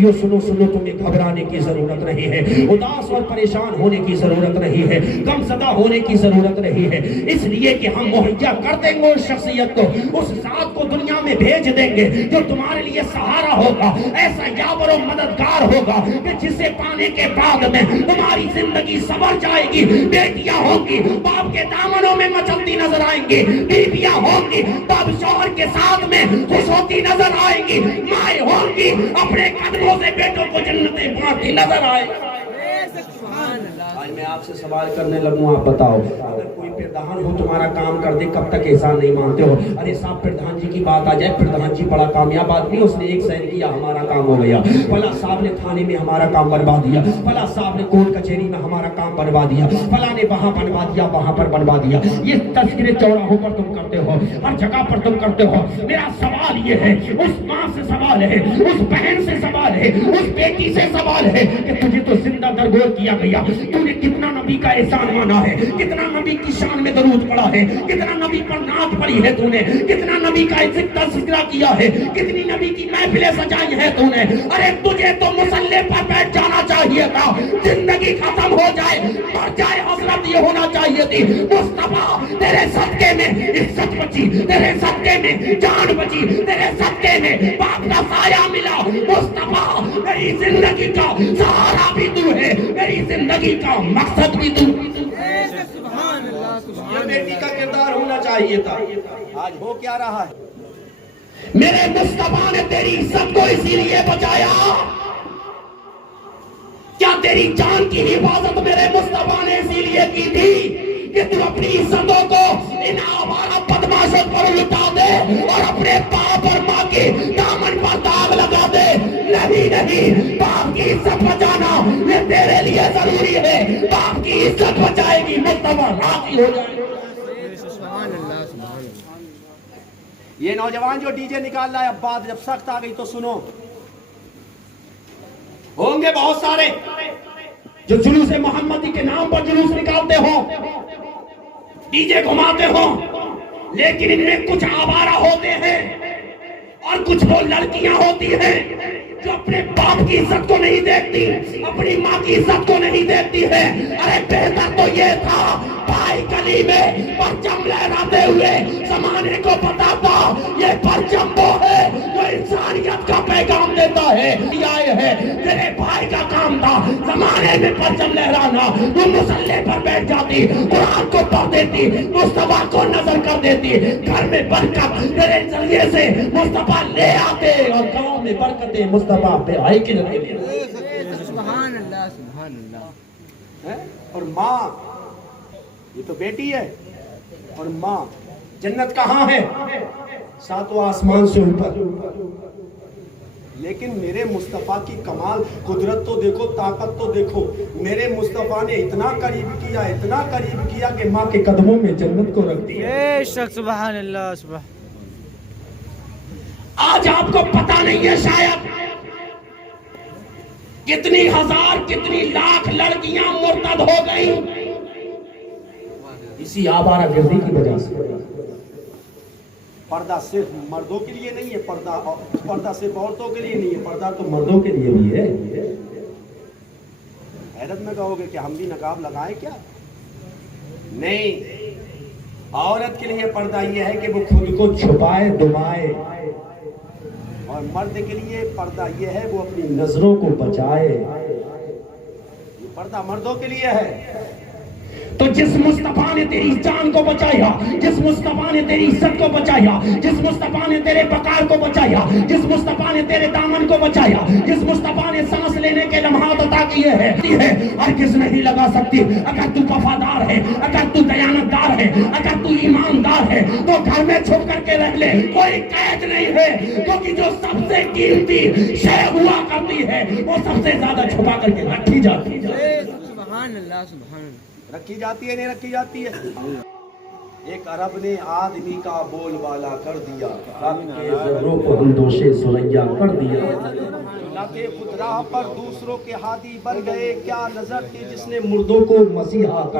بیٹیوں سنو سنو، تمہیں گھبرانے کی ضرورت نہیں ہے، اداس اور پریشان ہونے کی ضرورت نہیں ہے، غم زدہ ہونے کی ضرورت نہیں ہے، اس لیے کہ ہم مہیا کر دیں گے اس شخصیت کو، اس ذات کو دنیا میں بھیج دیں گے جو تمہارے لیے سہارا ہوگا، ایسا یاور و مددگار ہوگا کہ جسے پانے کے بعد میں تمہاری زندگی سنور جائے گی۔ بیٹیاں ہوں گی باپ کے دامنوں میں مچلتی نظر آئیں گی، بیویاں ہوں گی باپ شوہر کے ساتھ میں خوش ہوتی نظر آئیں گی، مائیں ہوں گی اپنے قدموں سے بیٹوں کو جنتیں بانٹتی نظر آئیں گی۔ آج میں آپ سے سوال کرنے لگوں، آپ بتاؤ، اگر کوئی پردھان ہو تمہارا کام کر دے، کب تک احسان نہیں مانتے ہو؟ ارے صاحب پردھان جی کی بات آ جائے، پردھان جی بڑا کامیاب آدمی، اس نے ایک سین کیا ہمارا کام ہو گیا، فلاں صاحب نے تھانے میں ہمارا کام بنوا دیا، فلاں صاحب نے کورٹ کچہری میں ہمارا کام بنوا دیا، فلاں نے وہاں بنوا دیا، وہاں پر بنوا دیا۔ یہ تذکرے چوراہوں پر تم کرتے ہو، ہر جگہ پر تم کرتے ہو۔ میرا سوال یہ ہے، اس ماں سے سوال ہے، اس بہن سے سوال ہے، اس بیٹی سے سوال ہے کہ تجھے تو زندہ درگور کیا گیا، تو نے کتنا نبی کا احسان مانا ہے، کتنا نبی کی شان میں درود پڑھا ہے، کتنا نبی پر نعت پڑھی ہے تو نے، کتنا نبی کا تذکرہ کیا ہے، کتنی نبی کی محفلیں سجائی ہیں تو نے۔ ارے تجھے تو مصلی پر بیٹھ جانا چاہیے تھا، زندگی ختم ہو جائے مر جائے حضرت یہ ہونا چاہیے تھی۔ مصطفیٰ تیرے صدقے میں عزت بچی، تیرے صدقے میں جان بچی، تیرے صدقے میں باپ کا سایہ ملا۔ مصطفیٰ میری زندگی کا سہارا بھی تو ہے، میری زندگی کا مقصد بھی تو۔ یہ بیٹی کا کردار ہونا چاہیے تھا، آج ہو کیا رہا ہے؟ میرے مصطفیٰ نے تیری عزت کو اسی لیے بچایا، کیا تیری جان کی حفاظت میرے مصطفیٰ نے اسی لیے کی تھی کہ تو اپنی عزتوں کو ان آوارہ بدماشوں پر لٹا دے اور اپنے باپ اور ماں کے دامن پر داغ لگا دے؟ نہیں، باپ کی عزت بچانا یہ تیرے لیے ضروری ہے، باپ کی عزت بچائے گی مصطفیٰ راضی ہو جائے۔ یہ نوجوان جو ڈی جے نکال رہا ہے، اب بات جب سخت آ گئی تو سنو، ہوں گے بہت سارے جو جلوس محمدی کے نام پر جلوس نکالتے ہو، ڈی جے گھماتے ہو، لیکن ان میں کچھ آوارہ ہوتے ہیں اور کچھ وہ لڑکیاں ہوتی ہیں جو اپنے باپ کی عزت کو نہیں دیکھتی، اپنی ماں کی عزت کو نہیں دیکھتی ہے۔ ارے بہتر تو یہ تھا بھائی گلی میں پرچم لہراتے ہوئے زمانے کو بتاتا یہ پرچم وہ ہے جو انسانیت کا پیغام دیتا ہے۔ یہ آئے ہے تیرے بھائی کا کام تھا زمانے میں پرچم لہرانا، تو مصلی پر بیٹھ جاتی، قرآن کو پڑھ دیتی، مصطفیٰ کو نظر کر دیتی، گھر میں برکت تیرے ذریعے سے مصطفیٰ لے آتے اور گاؤں میں برکتیں مصطفیٰ پہ آئے کہ نہیں؟ سبحان اللہ سبحان اللہ۔ اور ماں، یہ تو بیٹی ہے، اور ماں، جنت کہاں ہے؟ ساتواں آسمان سے اوپر۔ لیکن میرے مصطفیٰ کی کمال قدرت تو دیکھو، طاقت تو دیکھو، میرے مصطفیٰ نے اتنا قریب کیا، اتنا قریب کیا کہ ماں کے قدموں میں جنت کو رکھ دیا۔ بے شک سبحان اللہ سبحان۔ آج آپ کو پتہ نہیں ہے شاید کتنی ہزار کتنی لاکھ لڑکیاں مرتد ہو گئیں اسی آوارہ گردی کی وجہ سے۔ پردہ صرف مردوں کے لیے نہیں ہے، پردہ صرف عورتوں کے لیے نہیں ہے، پردہ تو مردوں کے لیے بھی ہے۔ حیرت میں کہو گے کہ ہم بھی نقاب لگائیں کیا؟ نہیں، عورت کے لیے پردہ یہ ہے کہ وہ خود کو چھپائے دبائے، اور مرد کے لیے پردہ یہ ہے وہ اپنی نظروں کو بچائے۔ یہ پردہ مردوں کے لیے ہے۔ تو جس مصطفیٰ نے تیری جان کو بچایا، جس مصطفیٰ نے تیری عزت کو بچایا، جس مصطفیٰ نے تیرے وقار کو بچایا، جس مصطفیٰ نے تیرے دامن کو بچایا، جس مصطفیٰ نے سانس لینے کے لمحات عطا کیے ہیں، ہرگز نہیں لگا سکتی۔ اگر تو وفادار ہے، اگر تو دیانتدار ہے، اگر تو ایماندار ہے تو گھر میں چھپ کر کے رکھ لے، کوئی قید نہیں ہے، کیونکہ جو سب سے قیمتی شے ہوا کرتی ہے وہ سب سے زیادہ چھپا کر کے رکھی جاتی ہے۔ سبحان اللہ سبحان اللہ۔ رکھی جاتی ہے نہیں رکھی جاتی ہے؟ ایک عرب نے آدمی کا بول والا کر دیا، حق کے ذروں کو ہمدوشِ ثریا کر دیا۔ لاتے خود راہ پر دوسروں کے ہادی بن گئے، کیا نظر تھی جس نے مردوں کو مسیحا کر